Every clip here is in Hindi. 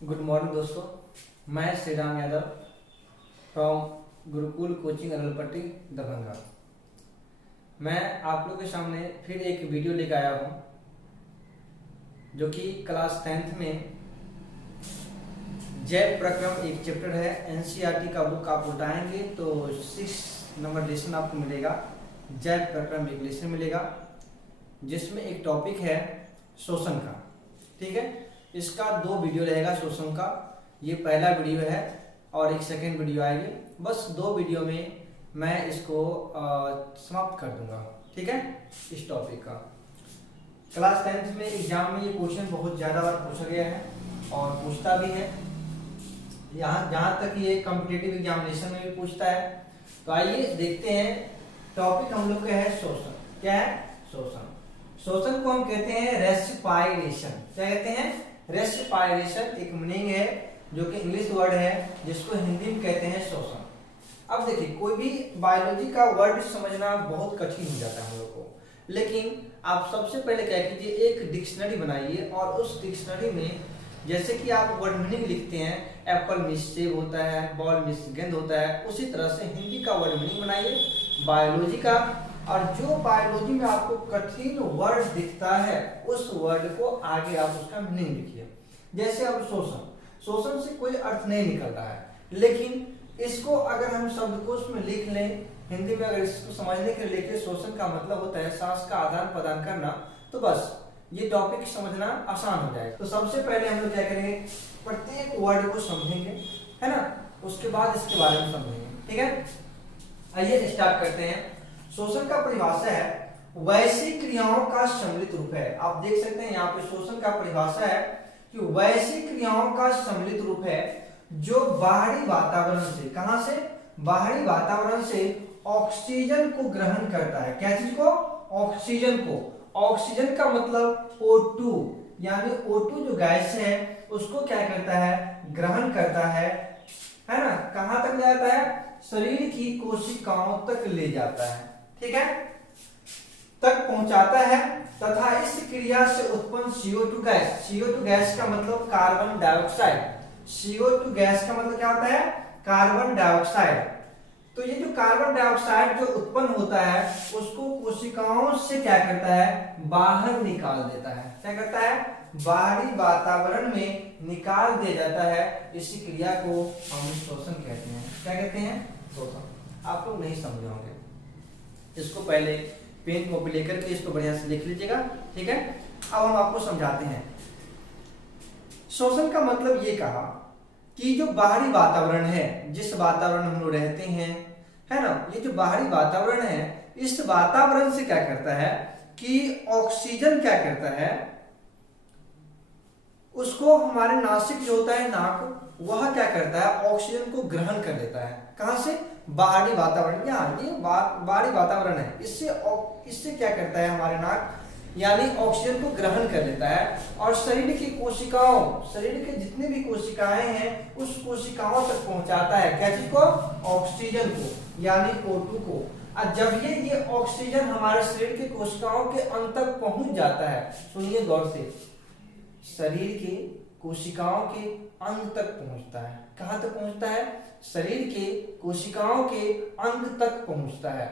गुड मॉर्निंग दोस्तों। मैं श्री राम यादव फ्रॉम गुरुकुल कोचिंग अरलपट्टी दरभंगा। मैं आप लोगों के सामने फिर एक वीडियो लेकर आया हूँ जो कि क्लास 10th में जैव प्रक्रम एक चैप्टर है। एनसीईआरटी का बुक आप उठाएंगे तो 6 नंबर लेसन आपको मिलेगा। जैव प्रक्रम एक लेसन मिलेगा जिसमें एक टॉपिक है शोषण का। ठीक है, इसका 2 वीडियो रहेगा शोषण का। ये पहला वीडियो है और एक सेकेंड वीडियो आएगी। बस 2 वीडियो में मैं इसको समाप्त कर दूंगा। ठीक है, इस टॉपिक का क्लास 10th में एग्जाम में ये क्वेश्चन बहुत ज़्यादा बार पूछा गया है और पूछता भी है। जहाँ तक ये कॉम्पिटिटिव एग्जामिनेशन में भी पूछता है। तो आइए देखते हैं। टॉपिक हम लोग का है शोषण। क्या है? शोषण। शोषण को हम कहते हैं रेस्पिरेशन। क्या कहते हैं? रेस्पिरेशन एक मीनिंग है जो कि इंग्लिश वर्ड है जिसको हिंदी में कहते हैं शोषण। अब देखिए, कोई भी बायोलॉजी का वर्ड समझना बहुत कठिन हो जाता है हम लोग को, लेकिन आप सबसे पहले क्या कीजिए, एक डिक्शनरी बनाइए और उस डिक्शनरी में जैसे कि आप वर्ड मीनिंग लिखते हैं, एप्पल मीन्स सेब होता है, बॉल मीन्स गेंद होता है, उसी तरह से हिंदी का वर्ड मीनिंग बनाइए बायोलॉजी का। और जो बायोलॉजी में आपको कठिन वर्ड दिखता है उस वर्ड को आगे आप उसका मीनिंग लिखिए। जैसे अब शोषण, शोषण से कोई अर्थ नहीं निकल रहा है, लेकिन इसको अगर हम शब्दकोश में लिख लें हिंदी में, अगर इसको समझने के लिए लिखे, शोषण का मतलब होता है सांस का आदान प्रदान करना, तो बस ये टॉपिक समझना आसान हो जाएगा। तो सबसे पहले हम लोग क्या करेंगे, प्रत्येक वर्ड को समझेंगे, है ना, उसके बाद इसके बारे में समझेंगे। ठीक है, आइए स्टार्ट करते हैं। शोषण का परिभाषा है वैश्विक क्रियाओं का सम्मिलित रूप है। आप देख सकते हैं यहाँ पे शोषण का परिभाषा है कि वैश्विक क्रियाओं का सम्मिलित रूप है जो बाहरी वातावरण से, कहां से? बाहरी वातावरण से ऑक्सीजन को ग्रहण करता है। क्या चीज को? ऑक्सीजन को। ऑक्सीजन का मतलब O2, यानी O2 जो गैस है उसको क्या करता है? ग्रहण करता है ना। कहां तक ले जाता है? शरीर की कोशिकाओं तक ले जाता है। ठीक है, तक पहुंचाता है तथा इस क्रिया से उत्पन्न CO2 गैस, CO2 गैस का मतलब कार्बन डाइऑक्साइड। CO2 गैस का मतलब क्या होता है? Carbon dioxide. तो ये जो कार्बन डाइऑक्साइड जो उत्पन्न होता है उसको कोशिकाओं से क्या करता है? बाहर निकाल देता है। क्या करता है? बाहरी वातावरण में निकाल दिया जाता है। इसी क्रिया को हम शोषण कहते हैं। क्या कहते हैं? शोषण। आप लोग नहीं समझे होंगे, इसको पहले पेन कॉपी लेकर के इसको बढ़िया से लिख लीजिएगा। ठीक है, अब हम आपको समझाते हैं। शोषण का मतलब ये कहा कि जो बाहरी वातावरण है, जिस वातावरण में हम लोग रहते हैं, है ना, ये जो बाहरी वातावरण है, इस वातावरण से क्या करता है कि ऑक्सीजन क्या करता है, उसको हमारे नासिक जो होता है, नाक, वह क्या करता है? ऑक्सीजन को ग्रहण कर लेता है। कहां से? बाहरी वातावरण। यहाँ ये बाहरी वातावरण है, इससे क्या करता है? हमारे नाक यानी ऑक्सीजन को ग्रहण कर लेता है और शरीर की कोशिकाओं, शरीर के जितने भी कोशिकाएं हैं उस कोशिकाओं तक पहुंचाता है। क्या चीज को? ऑक्सीजन को, यानी O2 को। और जब ये ऑक्सीजन हमारे शरीर के कोशिकाओं के अंत तक पहुंच जाता है, सुनिए गौर से, शरीर के कोशिकाओं के अंग तक पहुंचता है। कहां तक पहुंचता है? शरीर के कोशिकाओं के अंग तक पहुंचता है।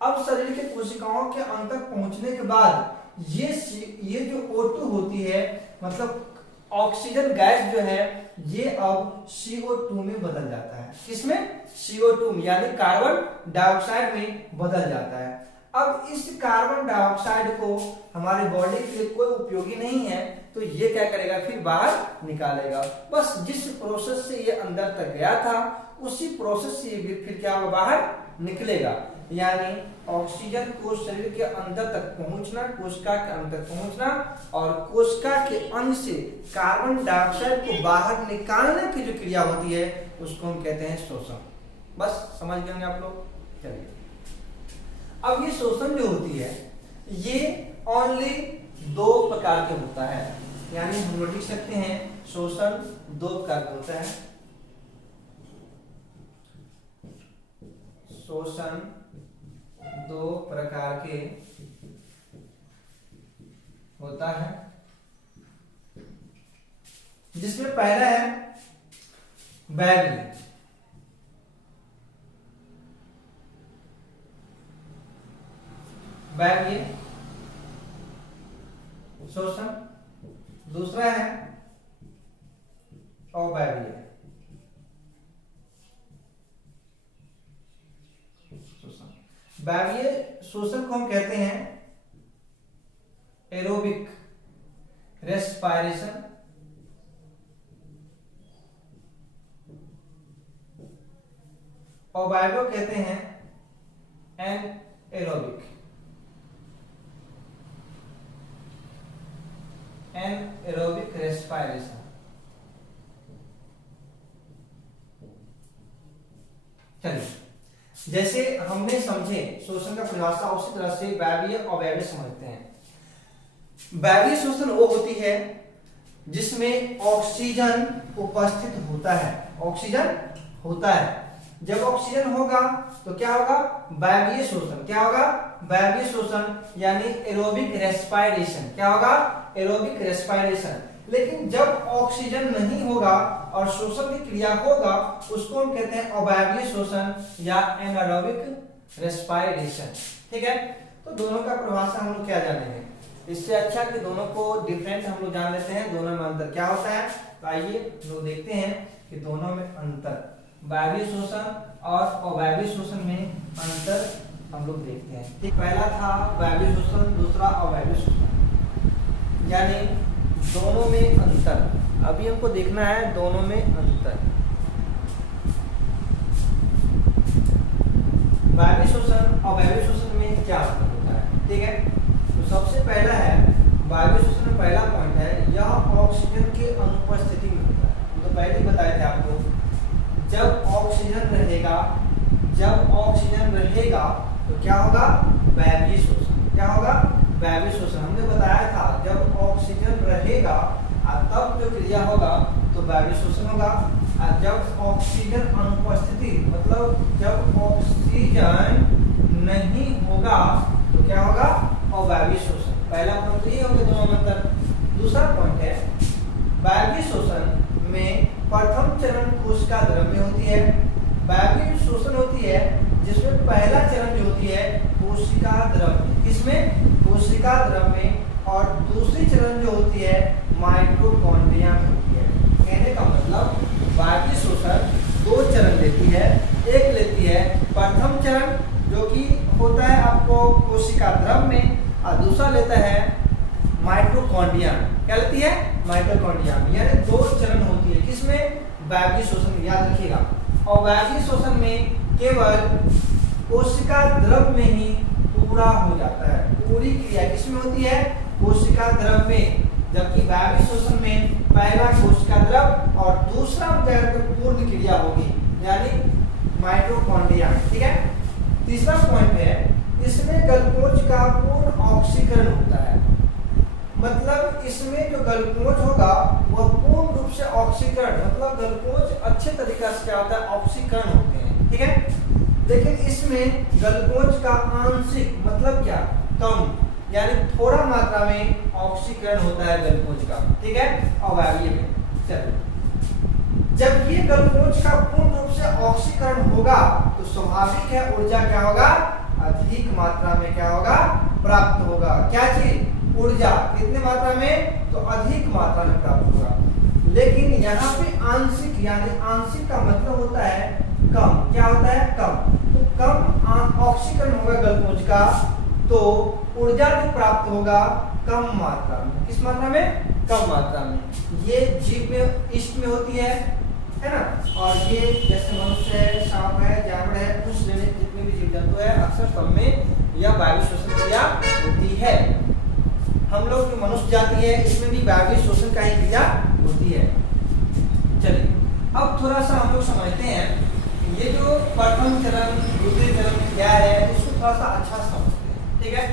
अब शरीर के कोशिकाओं के अंग तक पहुंचने के बाद ये जो O2 होती है, मतलब ऑक्सीजन गैस जो है, ये अब CO2 में बदल जाता है। किसमें? CO2 में, यानी कार्बन डाइऑक्साइड में बदल जाता है। अब इस कार्बन डाइऑक्साइड को हमारे बॉडी के लिए कोई उपयोगी नहीं है, तो ये क्या करेगा? फिर बाहर निकालेगा। बस जिस प्रोसेस से ये अंदर तक गया था उसी प्रोसेस से ये फिर क्या होगा? बाहर निकलेगा। यानी ऑक्सीजन को शरीर के अंदर तक पहुंचना, कोशिका के अंदर पहुंचना, और कोशिका के अंग से कार्बन डाइऑक्साइड को बाहर निकालने की जो क्रिया होती है उसको हम कहते हैं शोषण। बस समझ गए होंगे आप लोग। चलिए, अब ये शोषण जो होती है ये ओनली 2 प्रकार के होता है, यानी हम लोग लिख सकते हैं शोषण 2 प्रकार का होता है। शोषण 2 प्रकार के होता है। जिसमें पहला है बैरियर, बैरियर शोषण, दूसरा है अबैरियर शोषण। बैरियर शोषण को हम कहते हैं एरोबिक रेस्पायरेशन, अबैरो कहते हैं एनएरोबिक, एनएरोबिक रेस्पायरेशन। चलिए, जैसे हमने समझे शोषण का परिभाषा, उसी तरह से बैरियर और अबैरियर समझते हैं। बैरियर शोषण वो होती है जिसमें ऑक्सीजन उपस्थित होता है, ऑक्सीजन होता है। जब ऑक्सीजन होगा तो क्या होगा, बैरियर शोषण। क्या होगा, बैरियर शोषण यानी एरोबिक रेस्पायरेशन। क्या होगा, एरोबिक रेस्पायरेशन। लेकिन जब ऑक्सीजन नहीं होगा और शोषण की क्रिया होगा, उसको हम कहते हैं अबैरियर शोषण या एनारोबिक रेस्पायरेशन। ठीक है, तो दोनों का परिभाषा हम लोग क्या जानेंगे, इससे अच्छा कि दोनों को डिफरेंट हम लोग जान लेते हैं, दोनों में अंतर क्या होता है। तो आइए लोग देखते हैं कि दोनों में अंतर, बैरियर शोषण और अबैरियर शोषण में अंतर हम लोग देखते हैं। ठीक, पहला था बैरियर शोषण, दूसरा अबैरियर शोषण, यानी दोनों में अंतर। अभी हमको देखना है दोनों में अंतर। बैरियर शोषण और अबैरियर शोषण में क्या अंतर होता है। ठीक है, तो सबसे पहला है बैरियर शोषण में पहला पॉइंट है, यह ऑक्सीजन के अनुपस्थिति में होता है। तो पहले ही बताए थे आपको, जब ऑक्सीजन रहेगा, जब ऑक्सीजन रहेगा तो क्या होगा, बैरियर शोषण। क्या होगा, बैरियर शोषण। हमने बताया था जब ऑक्सीजन रहेगा तब जो क्रिया होगा तो बैरियर शोषण होगा। और जब ऑक्सीजन अनुपस्थिति, मतलब जब ऑक्सीजन नहीं होगा तो क्या होगा, अबैरियर शोषण। पहला पॉइंट ये हो गया दोनों में अंतर। दूसरा पॉइंट है, बैरियर शोषण में प्रथम चरण कोशिका द्रव्य होती है। बैरियर शोषण होती है जिसमें पहला चरण जो होती है कोशिका द्रव्य, किसमें, कोशिका द्रव्य, और दूसरी चरण जो होती है माइटोकॉन्ड्रिया में होती है। कहने का मतलब बैरियर शोषण दो चरण लेती है। एक लेती है प्रथम चरण जो कि होता है आपको कोशिका द्रव्य में, और दूसरा लेता है माइटोकॉन्ड्रिया। क्या लेती है, माइटोकॉन्ड्रिया में। यानी दो चरण होती है किसमें, बैरियर शोषण में। याद रखिएगा, और बैरियर शोषण में केवल कोशिका द्रव्य में ही पूरा हो जाता है, पूरी क्रिया किसमें होती है, कोशिका द्रव्य में। जबकि बैरियर शोषण में पहला कोशिका द्रव्य और दूसरा जगह पे पूर्ण क्रिया होगी, यानी माइटोकॉन्ड्रिया। ठीक है, तीसरा पॉइंट है, इसमें ग्लूकोज का पूर्ण ऑक्सीकरण होता है। मतलब इसमें जो ग्लूकोज होगा वह पूर्ण रूप से ऑक्सीकरण, मतलब ग्लूकोज अच्छे तरीके से क्या होता है, ऑक्सीकरण होते हैं। ठीक है, लेकिन इसमें ग्लूकोज का आंशिक, मतलब क्या, कम, यानी थोड़ा मात्रा में ऑक्सीकरण होता है ग्लूकोज का। ठीक है, अबैरियर में। चलिए, जब ये ग्लूकोज का पूर्ण रूप से ऑक्सीकरण होगा तो स्वाभाविक है ऊर्जा क्या होगा, अधिक मात्रा में क्या होगा, प्राप्त होगा। क्या चीज, ऊर्जा कितने मात्रा में, तो अधिक मात्रा में प्राप्त होगा। लेकिन यहाँ पे आंशिक, यानी आंशिक का मतलब होता है कम। क्या होता है, कम। तो कम ऑक्सीकरण होगा ग्लूकोज का, तो ऊर्जा जो प्राप्त होगा कम मात्रा में। किस मात्रा में, कम मात्रा में। ये जीव में, ईस्ट में होती है ना। और ये जैसे मनुष्य है, सांप है, जानवर है, कुछ जितने भी जीव जंतु है, अक्सर सब में यह बैरियर शोषण क्रिया होती है। हम लोग जो मनुष्य जाति है इसमें भी बैरियर शोषण का ही क्रिया होती है। चलिए, अब थोड़ा सा हम लोग समझते हैं ये जो प्रथम चरण द्वितीय चरण क्या है, इसको थोड़ा सा अच्छा समझते हैं। ठीक है,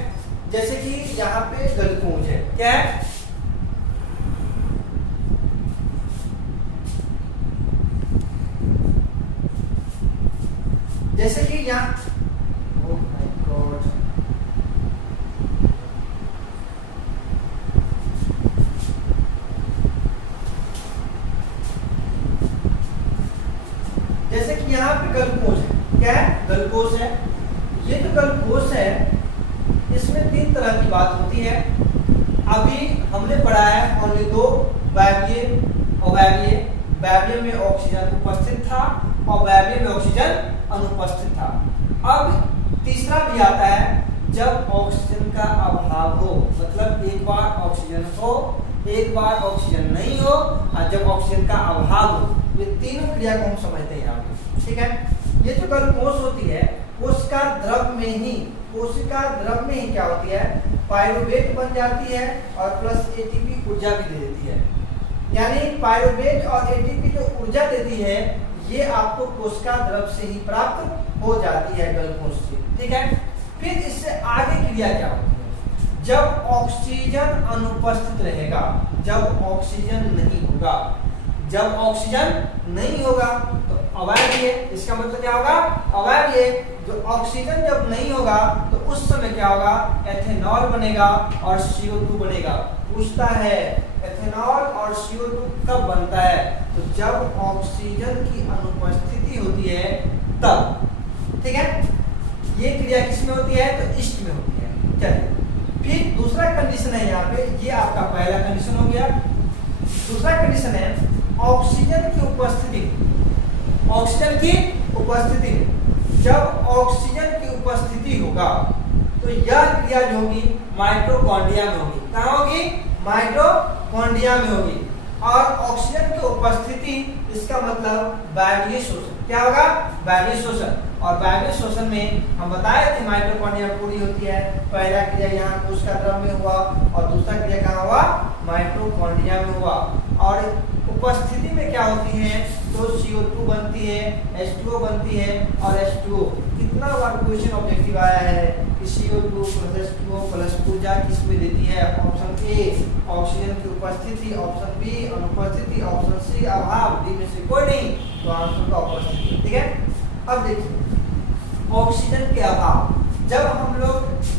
जैसे कि यहाँ पे ग्लूकोज है, क्या है, जैसे कि यहाँ, ओह माय गॉड, जैसे कि यहाँ पे ग्लूकोज है, क्या है, ग्लूकोज है। ये जो ग्लूकोज है इसमें 3 तरह की बात होती है। अभी हमने पढ़ा है ओनली 2, वायवीय और अवायवीय। वायवीय में ऑक्सीजन उपस्थित था और वायवीय में ऑक्सीजन अनुपस्थित था। अब तीसरा भी आता है जब ऑक्सीजन का अभाव हो, मतलब एक बार ऑक्सीजन हो, एक बार ऑक्सीजन नहीं हो, और जब ऑक्सीजन का अभाव हो। ये तीनों क्रिया को हम समझते हैं यहाँ पे, ठीक है। ये जो ग्लूकोज होती है कोशिका द्रव में ही क्या होती है, पायरुवेट बन जाती है और प्लस एटीपी ऊर्जा भी दे देती है। यानी पायरुवेट और एटीपी जो ऊर्जा देती है ये आपको कोशिका द्रव से ही प्राप्त हो जाती है ग्लूकोज से, ठीक है। फिर इससे आगे क्रिया क्या होती है, जब ऑक्सीजन अनुपस्थित रहेगा, जब ऑक्सीजन नहीं होगा, जब ऑक्सीजन नहीं होगा तो अवायवीय। इसका मतलब क्या होगा, अवायवीय। जो ऑक्सीजन जब नहीं होगा तो उस समय क्या होगा, एथेनॉल बनेगा और CO2 बनेगा। पूछता है एथेनॉल और CO2 कब बनता है, तो जब ऑक्सीजन की अनुपस्थिति होती है तब, ठीक है। ये क्रिया किसमें होती है, तो ईस्ट में होती है। चलिए फिर दूसरा कंडीशन है यहाँ पे, ये आपका पहला कंडीशन हो गया। दूसरा कंडीशन है ऑक्सीजन की उपस्थिति, ऑक्सीजन की उपस्थिति में, जब ऑक्सीजन की उपस्थिति होगा तो यह क्रिया जो होगी माइटोकॉन्ड्रिया में होगी। कहाँ होगी, माइटोकॉन्ड्रिया में होगी। और ऑक्सीजन की उपस्थिति इसका मतलब वायवीय शोषण, क्या होगा, वायवीय शोषण। और वायवीय शोषण में हम बताए थे माइटोकॉन्ड्रिया पूरी होती है। पहला क्रिया यहाँ कोशिका द्रव में हुआ और दूसरा क्रिया कहाँ हुआ, माइटोकॉन्ड्रिया में हुआ। और उपस्थिति में क्या होती है, तो CO2 बनती है, H2O बनती है और H2O। कितना बार क्वेश्चन ऑब्जेक्टिव आया है कि CO2 + H2O प्लस ऊर्जा किसमें देती है, ऑप्शन ए ऑक्सीजन की उपस्थिति, ऑप्शन बी अनुपस्थिति, ऑप्शन सी अभाव, डी में से कोई नहीं, तो आंसर का उपस्थिति, ठीक है। अब देखिए ऑक्सीजन के अभाव, जब हम लोग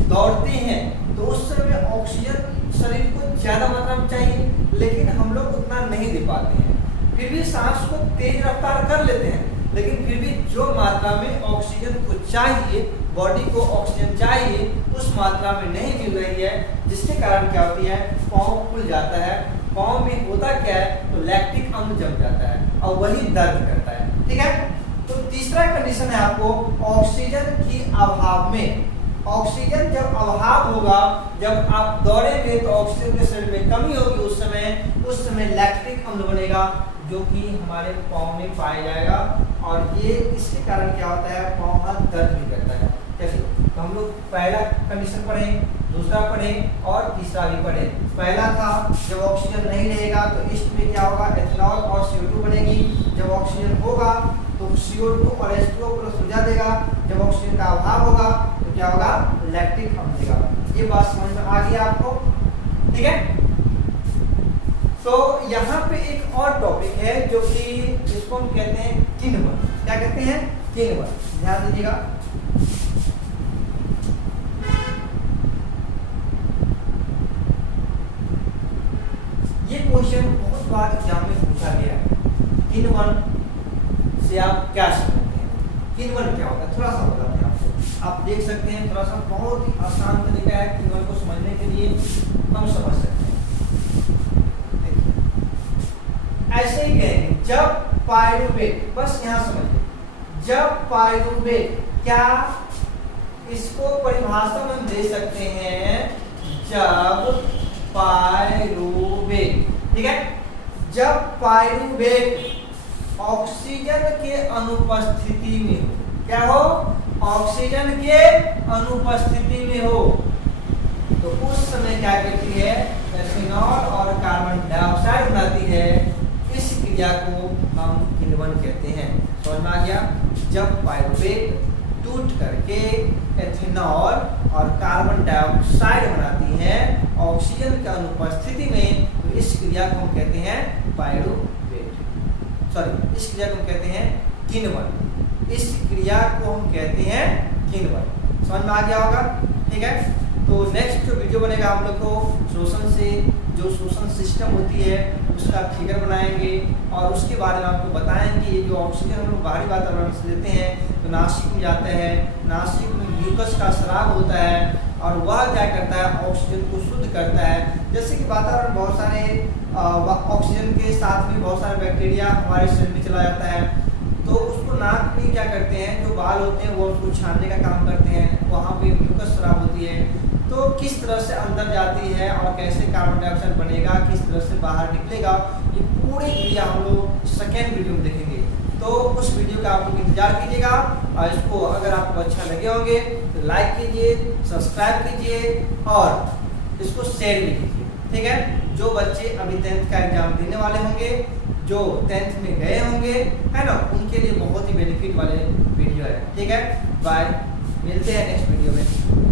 दौड़ते हैं तो उस समय ऑक्सीजन शरीर को ज्यादा मात्रा में चाहिए, लेकिन हम लोग उतना नहीं दे पाते हैं। फिर भी सांस को तेज रफ्तार कर लेते हैं, लेकिन फिर भी जो मात्रा में ऑक्सीजन को चाहिए, बॉडी को ऑक्सीजन चाहिए, उस मात्रा में नहीं मिल रही है, जिसके कारण क्या होती है, पाँव फूल जाता है। पाँव में होता क्या है, तो लैक्टिक अम्ल जम जाता है और वही दर्द करता है, ठीक है। तो तीसरा कंडीशन है आपको ऑक्सीजन की अभाव में। ऑक्सीजन जब अभाव होगा, जब आप दौड़ेंगे तो ऑक्सीजन के शरीर में कमी होगी, उस समय लैक्टिक अम्ल बनेगा जो कि हमारे पाँव में पाया जाएगा। और ये इसके कारण क्या होता है, पाँव हाथ दर्द भी करता है। चलिए तो हम लोग पहला कंडीशन पढ़े, दूसरा पढ़े और तीसरा भी पढ़े। पहला था जब ऑक्सीजन नहीं रहेगा तो ईस्ट में क्या होगा, एथेनॉल और CO2 बनेगी। जब ऑक्सीजन होगा तो CO2 और H2O प्लस ऊर्जा देगा। जब ऑक्सीजन का अभाव होगा तो क्या होगा, लैक्टिक अम्ल देगा। ये बात समझ में आ गया आपको, ठीक है। तो यहाँ पे एक और टॉपिक है जो कि जिसको हम कहते हैं किण्वन। क्या कहते हैं, किण्वन। ध्यान दीजिएगा, ये क्वेश्चन बहुत बार एग्जाम में पूछा गया है। किण्वन से आप क्या समझते हैं, किण्वन क्या होता है, थोड़ा सा बताते हैं आपको। आप देख सकते हैं, थोड़ा सा बहुत ही आसान तरीका है किण्वन को समझने के लिए, हम समझ सकते हैं। ऐसे ही कहेंगे, जब पायरुवेट, बस यहाँ समझिए, जब पायरुवेट, क्या इसको परिभाषा में दे सकते हैं, जब पायरुवेट, ठीक है, जब पायरुवेट ऑक्सीजन के अनुपस्थिति में हो, क्या हो, ऑक्सीजन के अनुपस्थिति में हो, तो उस समय क्या करती है, एथेनॉल और कार्बन डाइऑक्साइड बनाती है। इस क्रिया को हम किण्वन कहते हैं। समझ में आ गया, जब पायरुवेट टूट करके एथेनॉल और कार्बन डाइऑक्साइड बनाती है ऑक्सीजन की अनुपस्थिति में, तो इस क्रिया को हम कहते हैं पायरुवेट, सॉरी इस क्रिया को हम कहते हैं किण्वन। इस क्रिया को हम कहते हैं किण्वन। समझ में आ गया होगा, ठीक है। तो नेक्स्ट जो वीडियो बनेगा हम लोग को शोषण से जो श्वसन सिस्टम होती है उसका फिगर बनाएंगे और उसके बारे में आपको बताएंगे। ये जो ऑक्सीजन हम लोग बाहरी वातावरण से लेते हैं तो नासिक में जाता है, नासिक में म्यूकस का स्राव होता है और वह क्या करता है, ऑक्सीजन को शुद्ध करता है। जैसे कि वातावरण बहुत सारे ऑक्सीजन के साथ में बहुत सारे बैक्टीरिया हमारे शरीर में चला जाता है, तो उसको नाक में क्या करते हैं, जो बाल होते हैं वो उसको छानने का काम करते हैं, वहाँ पे म्यूकस स्राव होती है। तो किस तरह से अंदर जाती है और कैसे कार्बन डाइऑक्साइड बनेगा, किस तरह से बाहर निकलेगा, ये पूरी क्रिया हम लोग सेकेंड वीडियो में देखेंगे। तो उस वीडियो का आप लोग इंतजार कीजिएगा और इसको अगर आपको अच्छा लगे होंगे तो लाइक कीजिए, सब्सक्राइब कीजिए और इसको शेयर भी कीजिए। ठीक है, जो बच्चे अभी 10th का एग्जाम देने वाले होंगे, जो 10th में गए होंगे, है ना, उनके लिए बहुत ही बेनिफिट वाले वीडियो है। ठीक है, बाय, मिलते हैं नेक्स्ट वीडियो में।